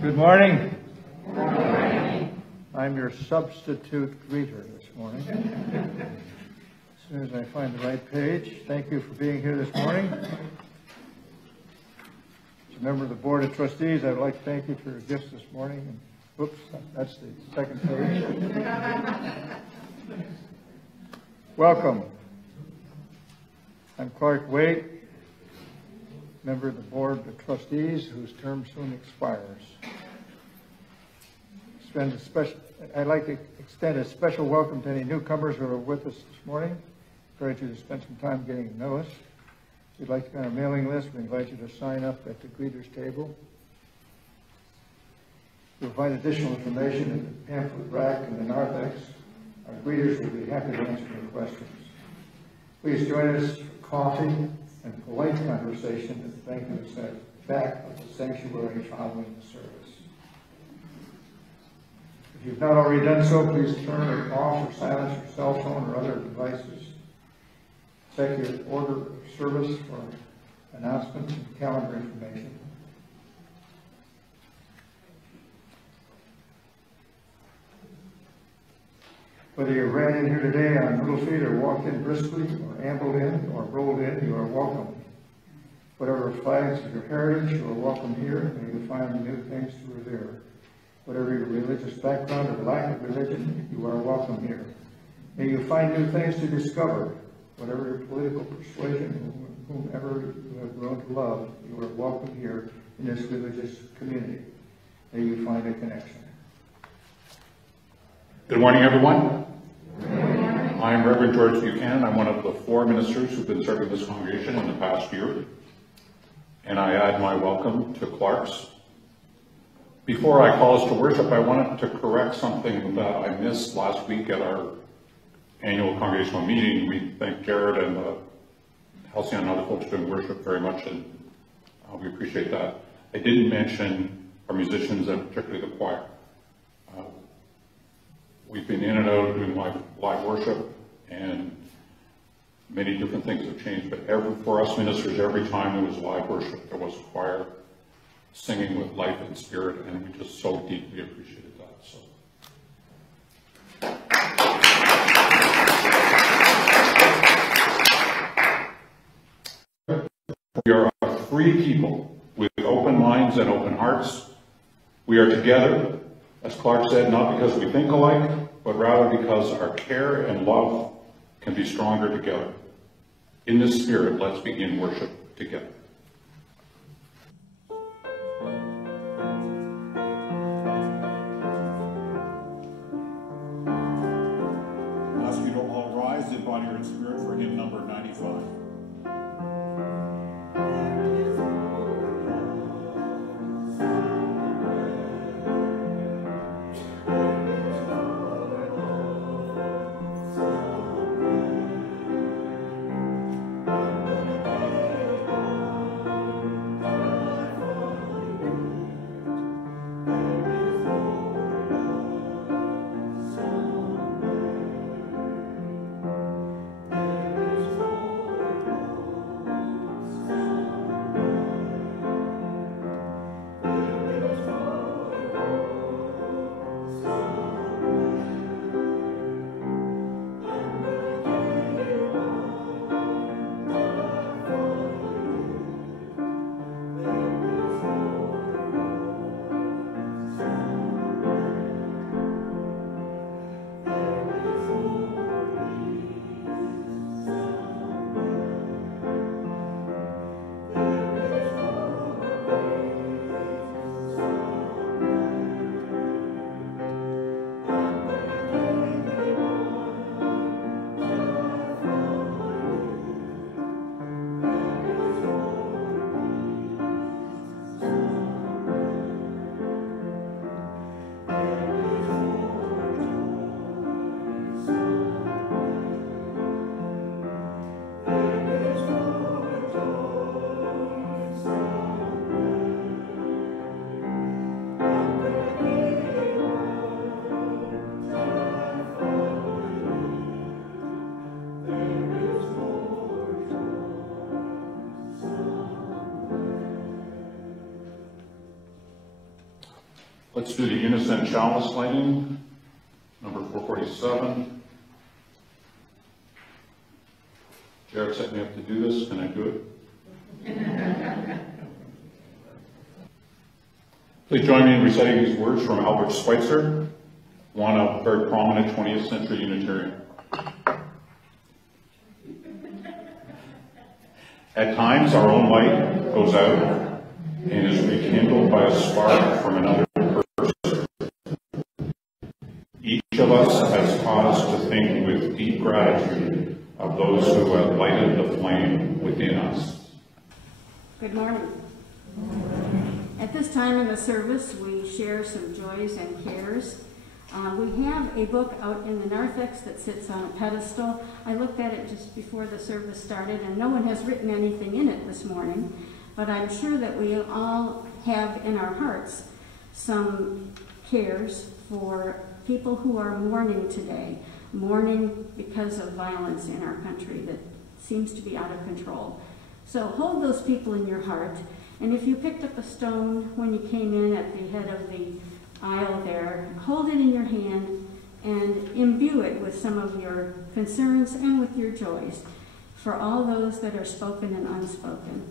Good morning. Good morning. I'm your substitute greeter this morning. As soon as I find the right page, thank you for being here this morning. As a member of the Board of Trustees, I'd like to thank you for your gifts this morning. And, whoops, that's the second page. Welcome. I'm Clark Waite, member of the Board of Trustees, whose term soon expires. I'd like to extend a special welcome to any newcomers who are with us this morning. I encourage you to spend some time getting to know us. If you'd like to be on our mailing list, we invite you to sign up at the greeters table. You'll find additional information in the pamphlet rack and the narthex. Our greeters will be happy to answer your questions. Please join us for coffee and polite conversation at the banquet set back of the sanctuary following the service. If you've not already done so, please turn off or silence your cell phone or other devices. Check your order of service for announcements and calendar information. Whether you ran in here today on little feet or walked in briskly or ambled in or rolled in, you are welcome. Whatever flags of your heritage, you are welcome here. May you find new things to revere. Whatever your religious background or lack of religion, you are welcome here. May you find new things to discover. Whatever your political persuasion, whomever you have grown to love, you are welcome here in this religious community. May you find a connection. Good morning, everyone. Good morning. I'm Reverend George Buchanan. I'm one of the 4 ministers who've been serving this congregation in the past year. And I add my welcome to Clark's. Before I call us to worship, I wanted to correct something that I missed last week at our annual congregational meeting. We thank Jared and Halcyon and other folks doing worship very much, and we appreciate that. I didn't mention our musicians and particularly the choir. We've been in and out doing live worship, and many different things have changed, but for us ministers, every time there was live worship, there was a choir singing with life and spirit, and we just so deeply appreciated that. We are a free people with open minds and open hearts. We are together, as Clark said, not because we think alike, but rather because our care and love can be stronger together. In this spirit, let's begin worship together. I ask you to all rise in body or in spirit for hymn number 95. Let's do the unison chalice lighting, number 447. Jared set me up to do this. Can I do it? Please join me in reciting these words from Albert Schweitzer, one of very prominent 20th century Unitarian. At times our own light goes out and is rekindled by a spark from another person. Each of us has cause to think with deep gratitude of those who have lighted the flame within us. Good morning. At this time in the service, we share some joys and cares. We have a book out in the narthex that sits on a pedestal. I looked at it just before the service started, and no one has written anything in it this morning, but I'm sure that we all have in our hearts some cares for people who are mourning today, mourning because of violence in our country that seems to be out of control. So hold those people in your heart. And if you picked up a stone when you came in at the head of the aisle there, hold it in your hand and imbue it with some of your concerns and with your joys for all those that are spoken and unspoken.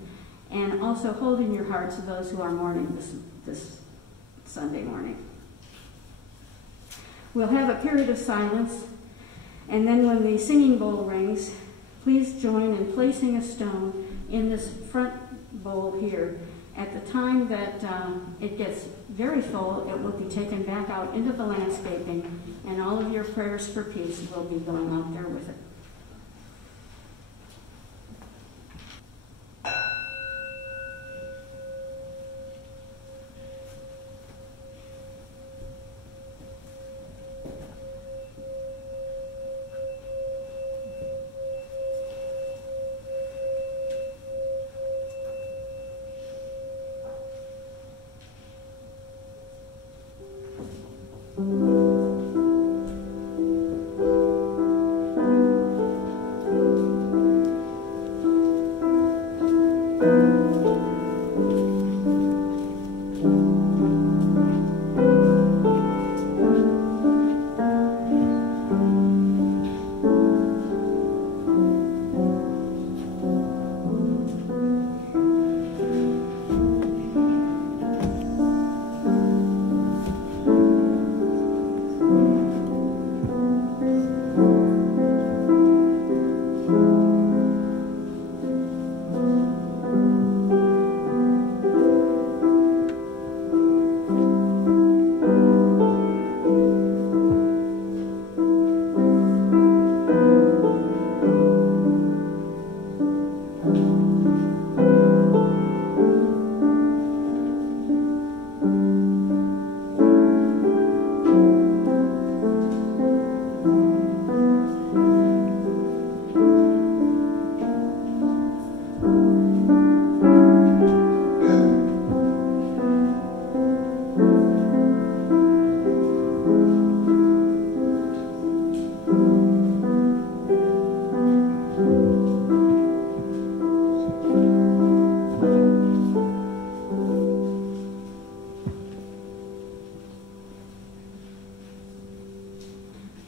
And also hold in your hearts those who are mourning this Sunday morning. We'll have a period of silence, and then when the singing bowl rings, please join in placing a stone in this front bowl here. At the time that it gets very full, it will be taken back out into the landscaping, and all of your prayers for peace will be going out there with it.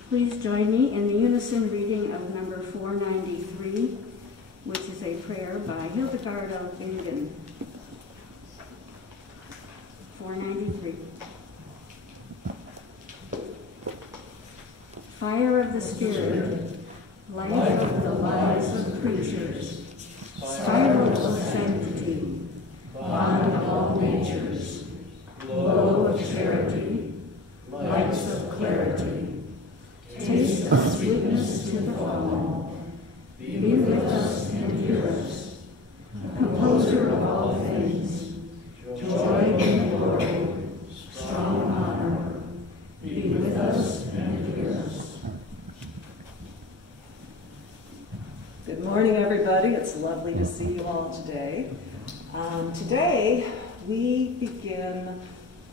Please join me in the unison reading of number 493, which is a prayer by Hildegard of Bingen. 493. Fire of the Spirit, light of the lives of creatures, spiral of sanctity, bond of all natures, glow of charity, lights of clarity, taste of sweetness to the fallen, be with us and hear us, composer of all things, joy and glory, strong honor, be with us and hear us. Good morning, everybody. It's lovely to see you all today. Today, we begin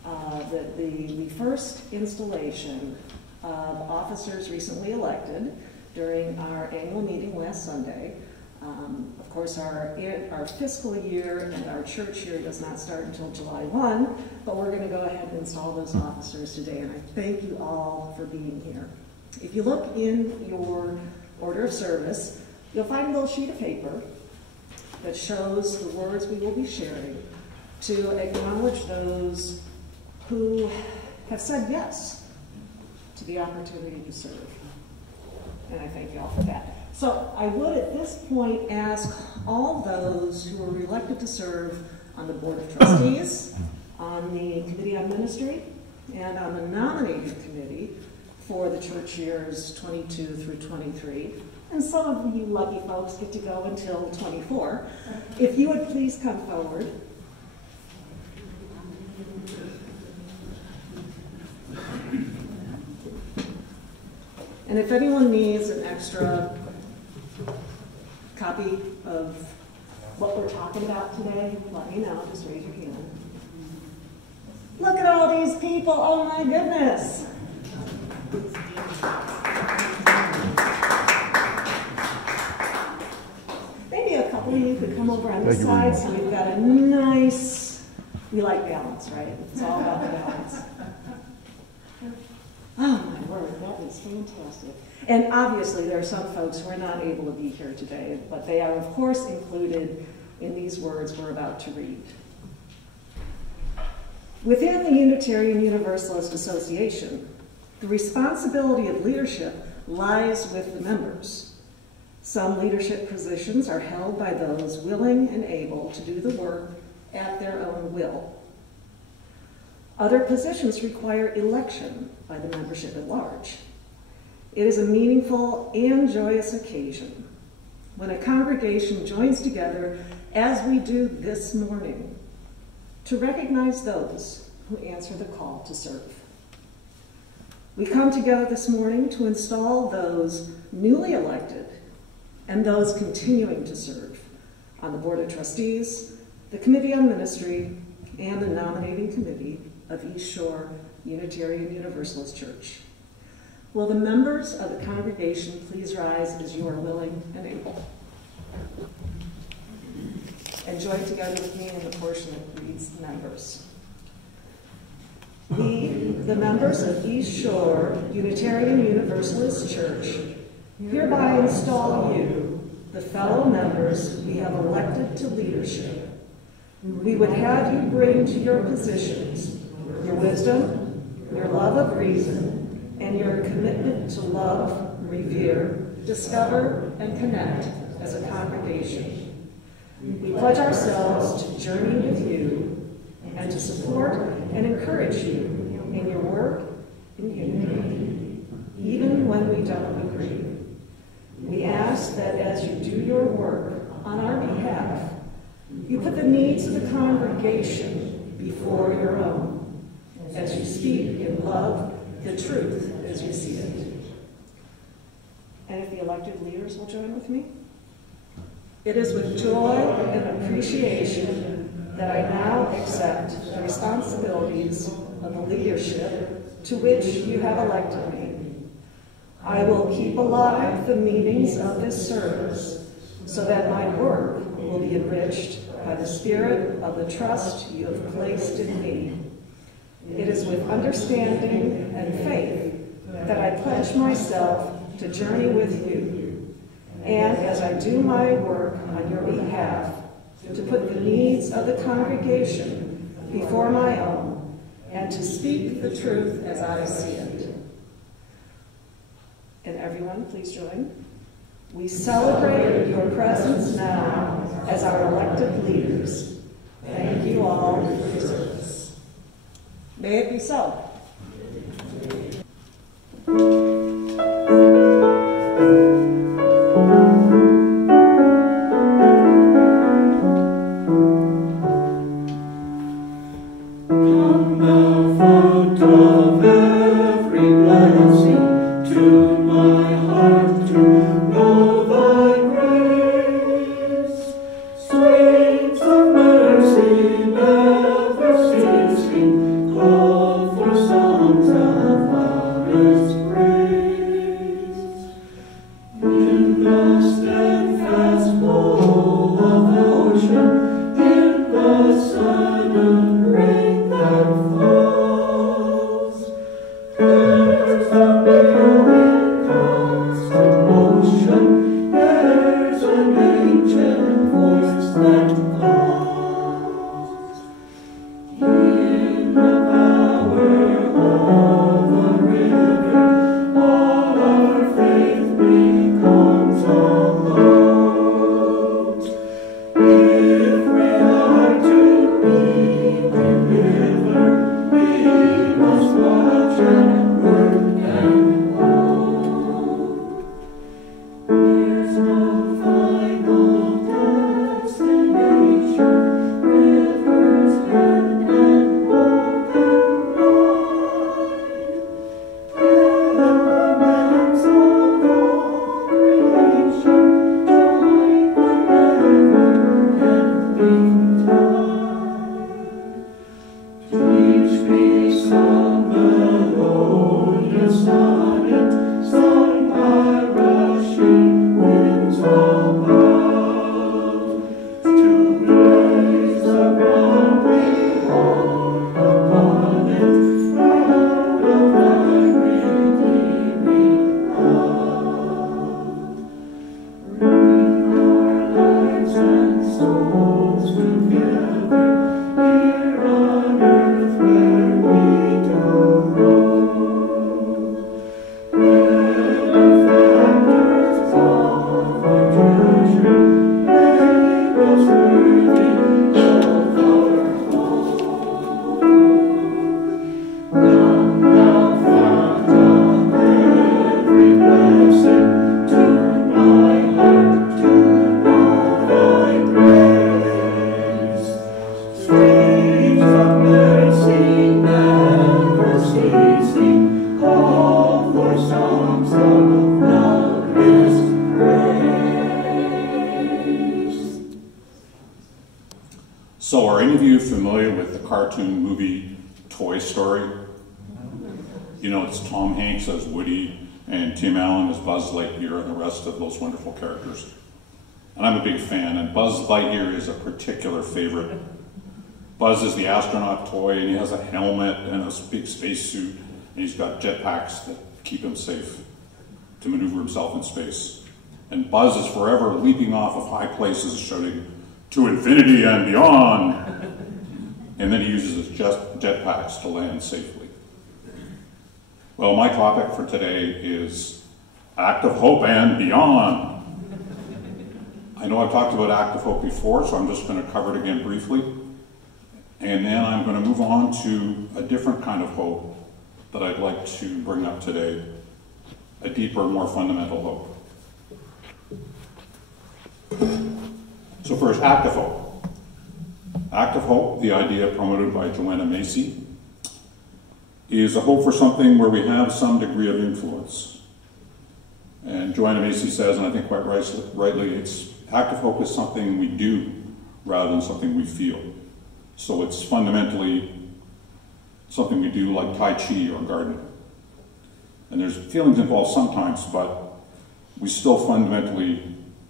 the first installation of officers recently elected during our annual meeting last Sunday. Of course, our fiscal year and our church year does not start until July 1, but we're going to go ahead and install those officers today, and I thank you all for being here. If you look in your order of service, you'll find a little sheet of paper that shows the words we will be sharing to acknowledge those who have said yes to the opportunity to serve. And I thank you all for that. So I would at this point ask all those who are elected to serve on the Board of Trustees, on the Committee on Ministry, and on the Nominating Committee for the church years 22 through 23. And some of you lucky folks get to go until 24. If you would please come forward. And if anyone needs an extra copy of what we're talking about today, let me know. Just raise your hand. Look at all these people. Oh my goodness. Maybe a couple of you could come over on this side so we've got a nice, we like balance, right? It's all about the balance. Oh my word, that is fantastic. And obviously there are some folks who are not able to be here today, but they are of course included in these words we're about to read. Within the Unitarian Universalist Association, the responsibility of leadership lies with the members. Some leadership positions are held by those willing and able to do the work at their own will. Other positions require election by the membership at large. It is a meaningful and joyous occasion when a congregation joins together, as we do this morning, to recognize those who answer the call to serve. We come together this morning to install those newly elected and those continuing to serve on the Board of Trustees, the Committee on Ministry, and the Nominating Committee of East Shore Unitarian Universalist Church. Will the members of the congregation please rise as you are willing and able? And join together with me in the portion that reads members. We, the members of East Shore Unitarian Universalist Church, hereby install you, the fellow members we have elected to leadership. We would have you bring to your positions your wisdom, your love of reason, and your commitment to love, revere, discover, and connect as a congregation. We pledge ourselves to journey with you and to support and encourage you in your work in unity, even when we don't agree. We ask that as you do your work on our behalf, you put the needs of the congregation before your own, as you speak in love the truth as you see it. And if the elected leaders will join with me? It is with joy and appreciation that I now accept the responsibilities of the leadership to which you have elected me. I will keep alive the meanings of this service so that my work will be enriched by the spirit of the trust you have placed in me. It is with understanding and faith that I pledge myself to journey with you, and as I do my work on your behalf, to put the needs of the congregation before my own, and to speak the truth as I see it. And everyone, please join. We celebrate your presence now as our elected leaders. Thank you all for your service. May it be so. Come thou fount of every blessing, to my heart to know thy grace. Streams of mercy never ceasing, call for songs of loudest praise. cartoon movie Toy Story? You know, it's Tom Hanks as Woody and Tim Allen as Buzz Lightyear and the rest of those wonderful characters. And I'm a big fan, and Buzz Lightyear is a particular favorite. Buzz is the astronaut toy, and he has a helmet and a big spacesuit, and he's got jetpacks that keep him safe to maneuver himself in space. And Buzz is forever leaping off of high places, shouting, "To infinity and beyond!" And then he uses his jetpacks to land safely. Well, my topic for today is Act of Hope and Beyond. I know I've talked about Act of Hope before, so I'm just going to cover it again briefly. And then I'm going to move on to a different kind of hope that I'd like to bring up today, a deeper, more fundamental hope. So first, Act of Hope. Act of Hope, the idea promoted by Joanna Macy, is a hope for something where we have some degree of influence. And Joanna Macy says, and I think quite rightly, Act of Hope is something we do rather than something we feel. So it's fundamentally something we do like Tai Chi or gardening. And there's feelings involved sometimes, but we still fundamentally,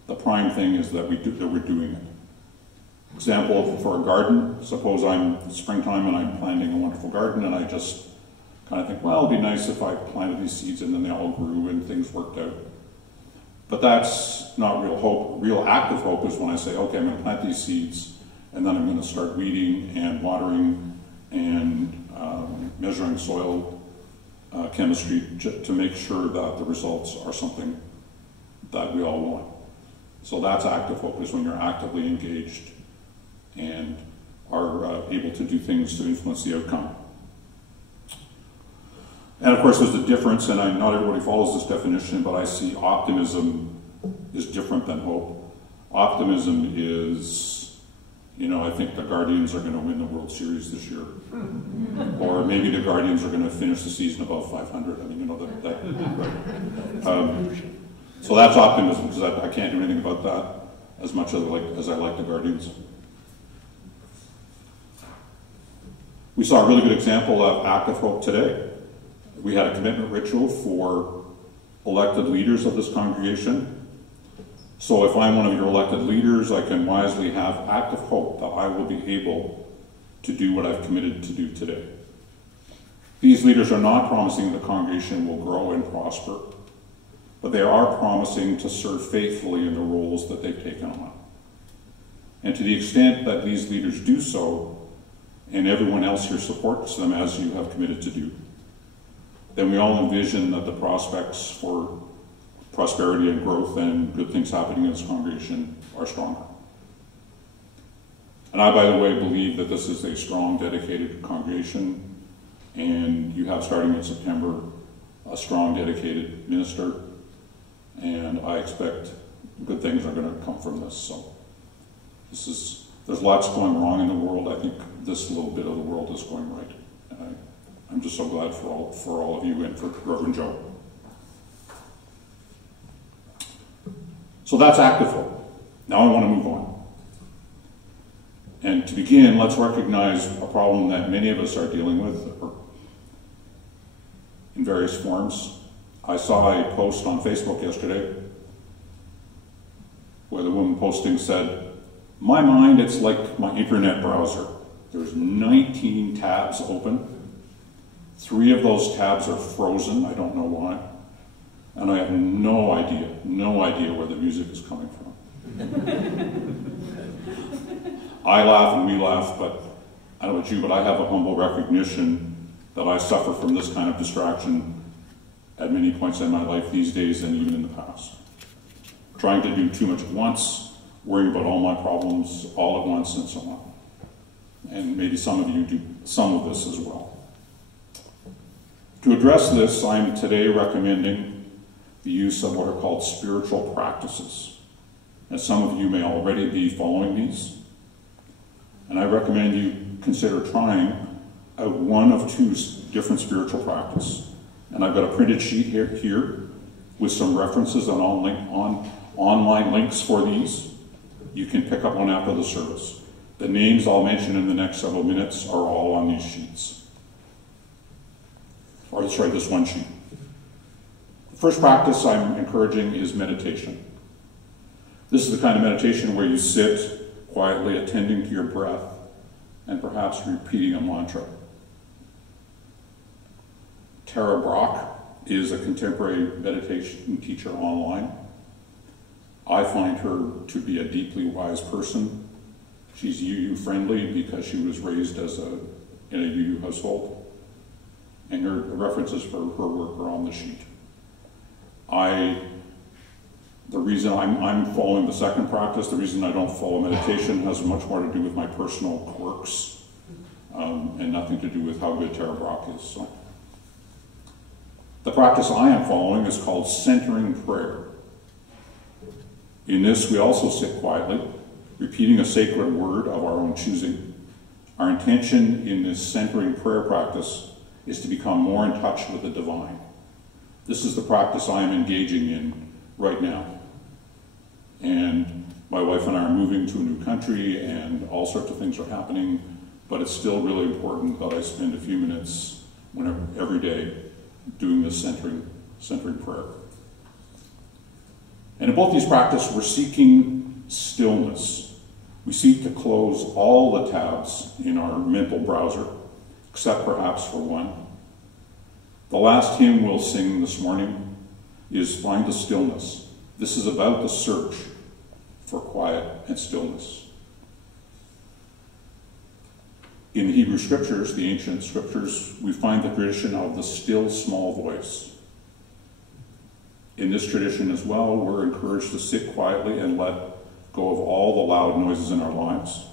the prime thing is that we're doing it. Example for a garden, suppose it's springtime and I'm planting a wonderful garden and I just kind of think, well, it'd be nice if I planted these seeds and then they all grew and things worked out. But that's not real hope. Real active hope is when I say, okay, I'm going to plant these seeds and then I'm going to start weeding and watering and measuring soil chemistry to make sure that the results are something that we all want. So that's active hope, is when you're actively engaged and are able to do things to influence the outcome. And of course there's a difference, and not everybody follows this definition, but I see optimism is different than hope. Optimism is, I think the Guardians are going to win the World Series this year. Or maybe the Guardians are going to finish the season above 500. So that's optimism, because I can't do anything about that as much as I like the Guardians. We saw a really good example of active hope today. We had a commitment ritual for elected leaders of this congregation. So if I'm one of your elected leaders, I can wisely have active hope that I will be able to do what I've committed to do today. These leaders are not promising the congregation will grow and prosper, but they are promising to serve faithfully in the roles that they've taken on. And to the extent that these leaders do so, and everyone else here supports them as you have committed to do, then we all envision that the prospects for prosperity and growth and good things happening in this congregation are stronger. And I, by the way, believe that this is a strong, dedicated congregation, and you have, starting in September, a strong, dedicated minister, and I expect good things are going to come from this. So there's lots going wrong in the world. I think this little bit of the world is going right. And I'm just so glad for all of you and for Reverend Joe. So that's active hope. Now I want to move on. And to begin, let's recognize a problem that many of us are dealing with in various forms. I saw a post on Facebook yesterday where the woman posting said, "My mind, it's like my internet browser. There's 19 tabs open. 3 of those tabs are frozen. I don't know why. And I have no idea where the music is coming from." I laugh and we laugh, but I don't know about you, but I have a humble recognition that I suffer from this kind of distraction at many points in my life these days and even in the past. Trying to do too much at once, worrying about all my problems all at once, and so on. And maybe some of you do some of this as well. To address this, I'm today recommending the use of what are called spiritual practices. And some of you may already be following these. And I recommend you consider trying out one of 2 different spiritual practices. And I've got a printed sheet here with some references and online links for these. You can pick up one after the service. The names I'll mention in the next several minutes are all on these sheets. Or sorry, this one sheet. The first practice I'm encouraging is meditation. This is the kind of meditation where you sit quietly attending to your breath and perhaps repeating a mantra. Tara Brock is a contemporary meditation teacher online. I find her to be a deeply wise person. She's UU friendly because she was raised as in a UU household. And her references for her work are on the sheet. The reason I'm following the second practice, the reason I don't follow meditation has much more to do with my personal quirks and nothing to do with how good Tara Brock is. So. The practice I am following is called centering prayer. In this, we also sit quietly, repeating a sacred word of our own choosing. Our intention in this centering prayer practice is to become more in touch with the divine. This is the practice I am engaging in right now. And my wife and I are moving to a new country and all sorts of things are happening, but it's still really important that I spend a few minutes every day doing this centering prayer. And in both these practices, we're seeking stillness. We seek to close all the tabs in our mental browser, except perhaps for one. The last hymn we'll sing this morning is Find the Stillness. This is about the search for quiet and stillness. In the Hebrew scriptures, the ancient scriptures, we find the tradition of the still small voice. In this tradition as well, we're encouraged to sit quietly and let go of all the loud noises in our lives,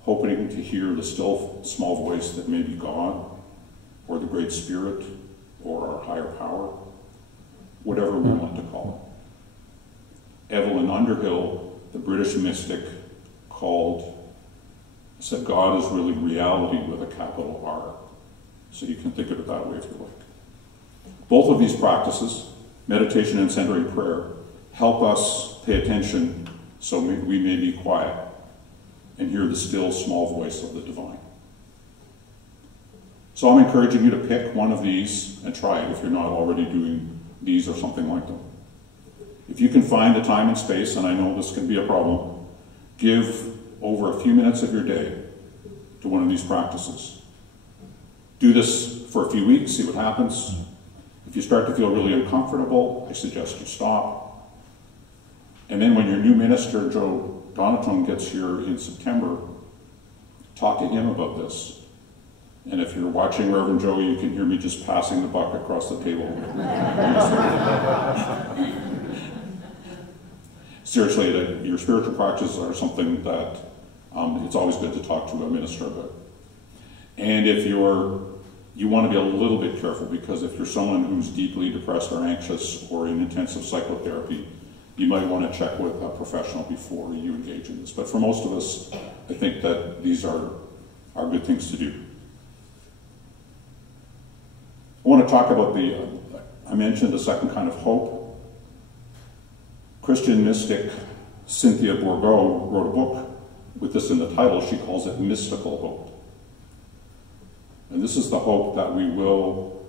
hoping to hear the still small voice that may be God, or the Great Spirit, or our higher power, whatever we want to call it. Evelyn Underhill, the British mystic, said God is really reality with a capital R. So you can think of it that way if you like. Both of these practices, meditation and centering prayer, help us pay attention so we may be quiet and hear the still small voice of the divine. So I'm encouraging you to pick one of these and try it if you're not already doing these or something like them. If you can find the time and space, and I know this can be a problem, give over a few minutes of your day to one of these practices. Do this for a few weeks, see what happens. If you start to feel really uncomfortable, I suggest you stop. And then when your new minister, Joe Donatone, gets here in September, talk to him about this. And if you're watching Reverend Joe, you can hear me just passing the buck across the table. Seriously, your spiritual practices are something that it's always good to talk to a minister about. And if you want to be a little bit careful, because if you're someone who's deeply depressed or anxious or in intensive psychotherapy, you might want to check with a professional before you engage in this. But for most of us, I think that these are good things to do. I want to talk about I mentioned the second kind of hope. Christian mystic Cynthia Bourgeau wrote a book with this in the title. She calls it Mystical Hope. And this is the hope that we will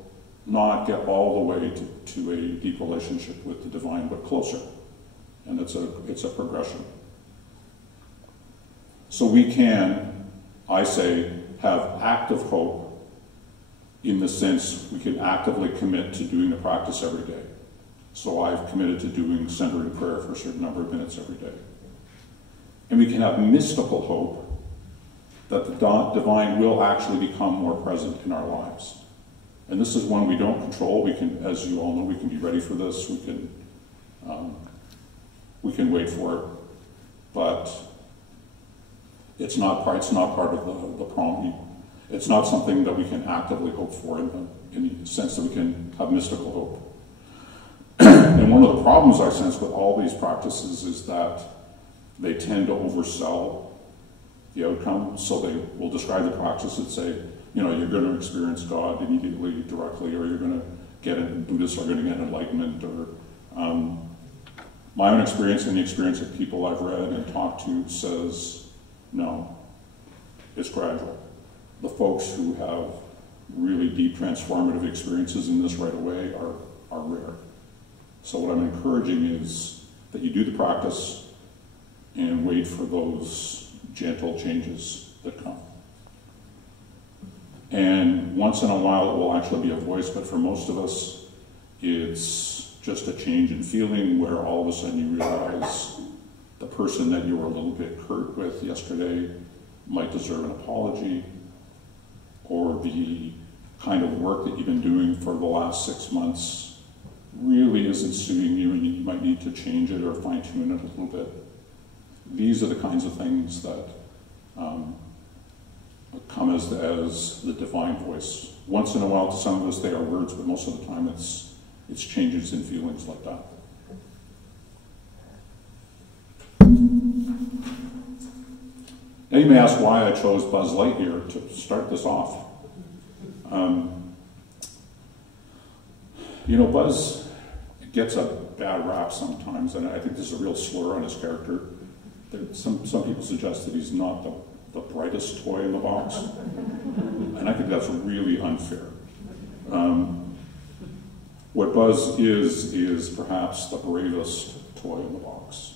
not get all the way to a deep relationship with the divine, but closer. And it's a progression. So we can, I say, have active hope in the sense we can actively commit to doing the practice every day. So I've committed to doing centering prayer for a certain number of minutes every day. And we can have mystical hope that the divine will actually become more present in our lives. And this is one we don't control. We can, as you all know, we can be ready for this. We can wait for it. But it's not part of the problem. It's not something that we can actively hope for in the sense that we can have mystical hope. And one of the problems I sense with all these practices is that they tend to oversell the outcome. So they will describe the practice and say, you're going to experience God immediately, directly, or you're going to get Buddhists are going to get enlightenment, or my own experience and the experience of people I've read and talked to says, no. it's gradual. The folks who have really deep transformative experiences in this right away are rare. So what I'm encouraging is that you do the practice and wait for those gentle changes that come. And once in a while it will actually be a voice, but for most of us, it's just a change in feeling where all of a sudden you realize the person that you were a little bit hurt with yesterday might deserve an apology, or the kind of work that you've been doing for the last 6 months really isn't suiting you and you might need to change it or fine-tune it a little bit. These are the kinds of things that come as the divine voice. Once in a while, to some of us, they are words, but most of the time it's changes in feelings like that. Now you may ask why I chose Buzz Lightyear to start this off. You know, Buzz gets a bad rap sometimes, and I think there's a real slur on his character. Some people suggest that he's not the brightest toy in the box, and I think that's really unfair. What Buzz is perhaps the bravest toy in the box.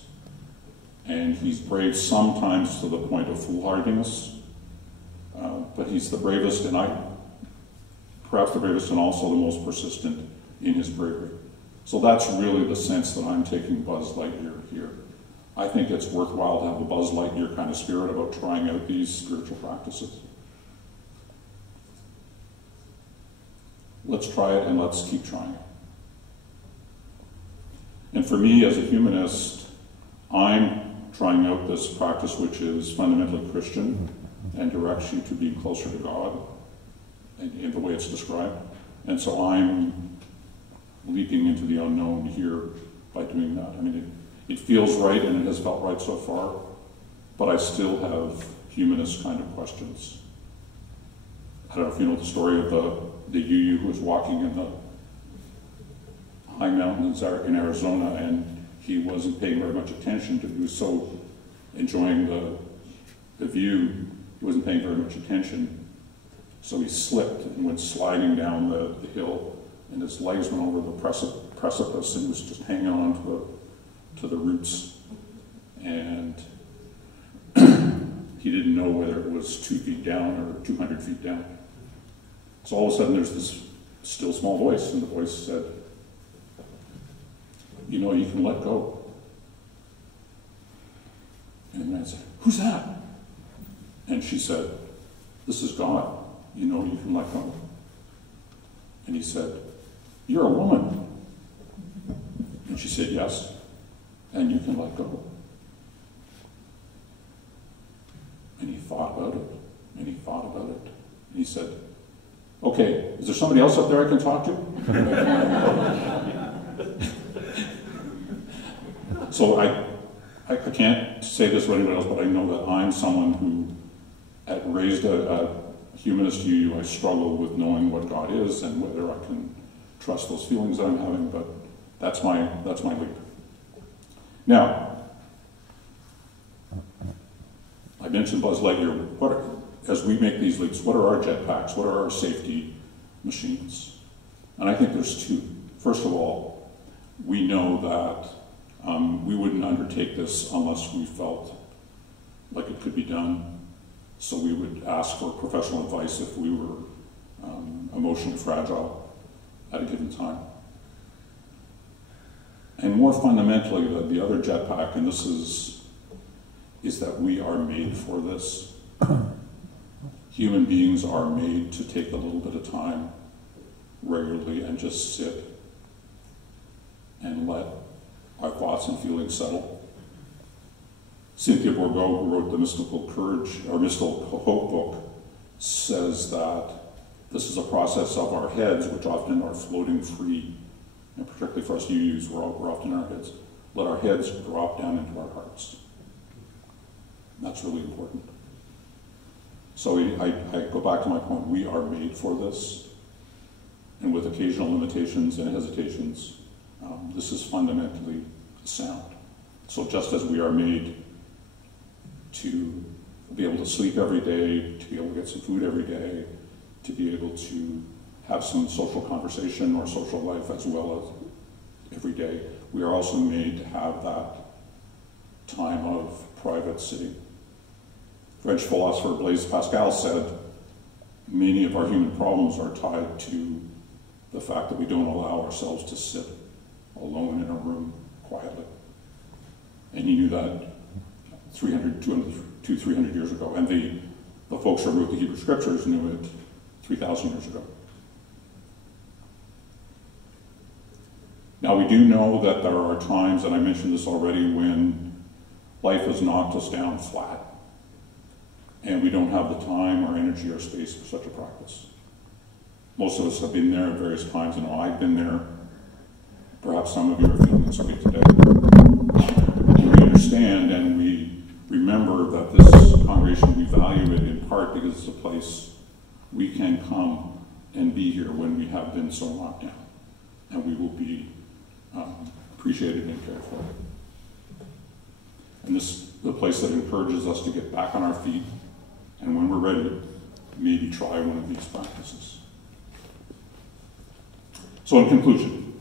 And he's brave sometimes to the point of foolhardiness, but he's the bravest, and perhaps the bravest and also the most persistent in his bravery. So that's really the sense that I'm taking Buzz Lightyear here. I think it's worthwhile to have a Buzz Lightyear kind of spirit about trying out these spiritual practices. Let's try it and let's keep trying it. And for me as a humanist, I'm trying out this practice which is fundamentally Christian and directs you to be closer to God in the way it's described. And so I'm leaping into the unknown here by doing that. I mean, it feels right and it has felt right so far, but I still have humanist kind of questions. I don't know if you know the story of the UU who was walking in the high mountains in Arizona, and he wasn't paying very much attention to, he was so enjoying the view, he wasn't paying very much attention. So he slipped and went sliding down the hill, and his legs went over the precipice and was just hanging on to the roots. And he didn't know whether it was 2 feet down or 200 feet down. So all of a sudden there's this still small voice, and the voice said, "You know, you can let go." And the man said, "Who's that?" And she said, "This is God. You know, you can let go." And he said, "You're a woman." And she said, "Yes, and you can let go." And he thought about it, and he thought about it, and he said, "Okay, is there somebody else up there I can talk to?" So I can't say this to anyone else, but I know that I'm someone who, raised a humanist UU, I struggle with knowing what God is and whether I can trust those feelings that I'm having, but that's my leap. Now, I mentioned Buzz Lightyear. As we make these leaps, what are our jetpacks? What are our safety machines? And I think there's two. First of all, we know that we wouldn't undertake this unless we felt like it could be done. So we would ask for professional advice if we were emotionally fragile at a given time. And more fundamentally, the other jetpack, and this is that we are made for this. Human beings are made to take a little bit of time regularly and just sit and let our thoughts and feelings settle. Cynthia Bourgeau, who wrote the Mystical Courage, or Mystical Hope book, says that this is a process of our heads, which often are floating free, and particularly for us UUs, we're often in our heads. Let our heads drop down into our hearts. That's really important. So I go back to my point, we are made for this, and with occasional limitations and hesitations, this is fundamentally sound. So just as we are made to be able to sleep every day, to be able to get some food every day, to be able to have some social conversation or social life as well as every day. We are also made to have that time of private sitting. French philosopher Blaise Pascal said, many of our human problems are tied to the fact that we don't allow ourselves to sit alone in a room quietly. And he knew that 300 years ago. And the folks who wrote the Hebrew Scriptures knew it 3,000 years ago. Now we do know that there are times, and I mentioned this already, when life has knocked us down flat. And we don't have the time or energy or space for such a practice. Most of us have been there at various times, and I've been there. Perhaps some of you are feeling this way today. And we understand and we remember that this congregation, we value it in part because it's a place we can come and be here when we have been so knocked down. And we will be appreciated and cared for. And this is the place that encourages us to get back on our feet, and when we're ready, maybe try one of these practices. So in conclusion,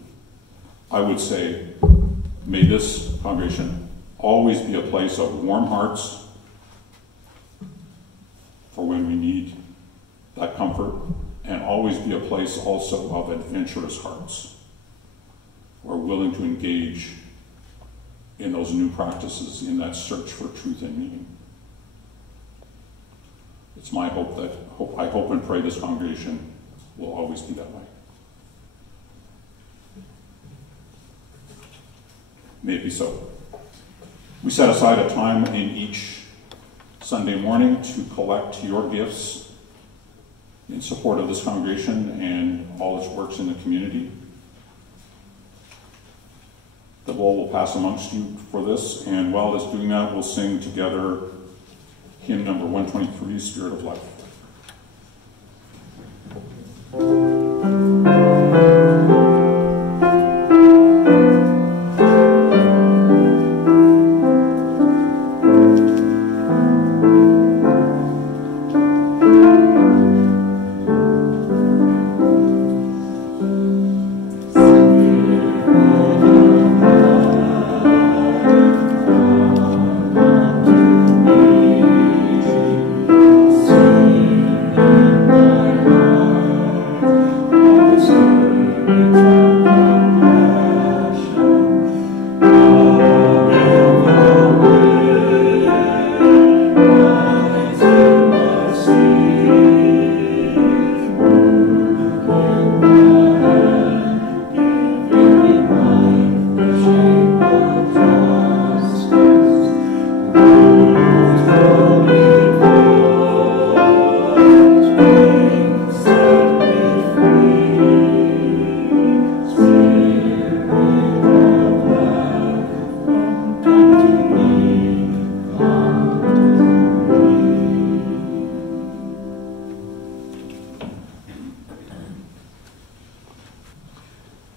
I would say, may this congregation always be a place of warm hearts for when we need that comfort, and always be a place also of adventurous hearts who are willing to engage in those new practices, in that search for truth and meaning. It's my hope that, I hope and pray this congregation will always be that way. May it be so. We set aside a time in each Sunday morning to collect your gifts in support of this congregation and all its works in the community. The bowl will pass amongst you for this, and while it's doing that, we'll sing together hymn number 123, Spirit of Life.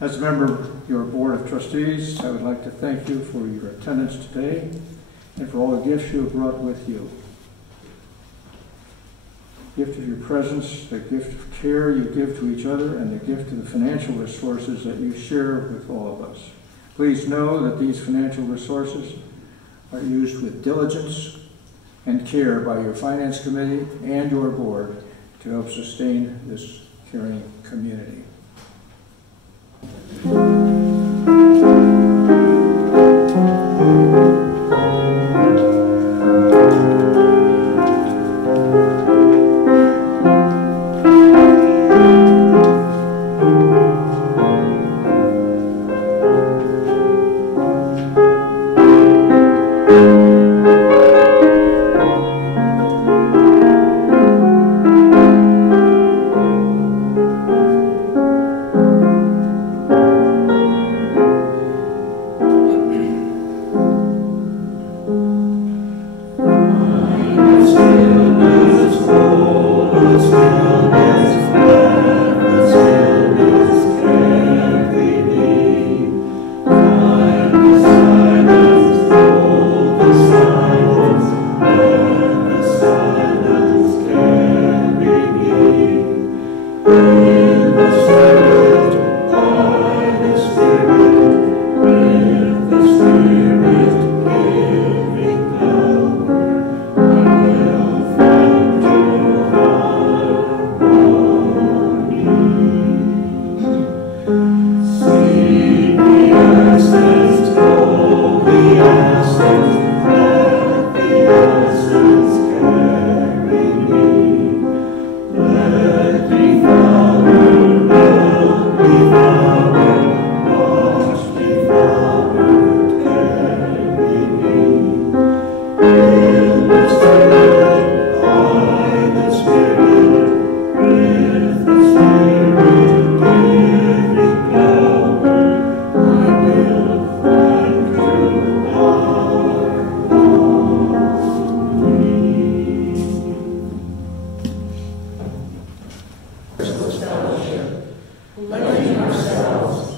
As a member of your Board of Trustees, I would like to thank you for your attendance today and for all the gifts you have brought with you. The gift of your presence, the gift of care you give to each other, and the gift of the financial resources that you share with all of us. Please know that these financial resources are used with diligence and care by your Finance Committee and your Board to help sustain this caring community. pledging ourselves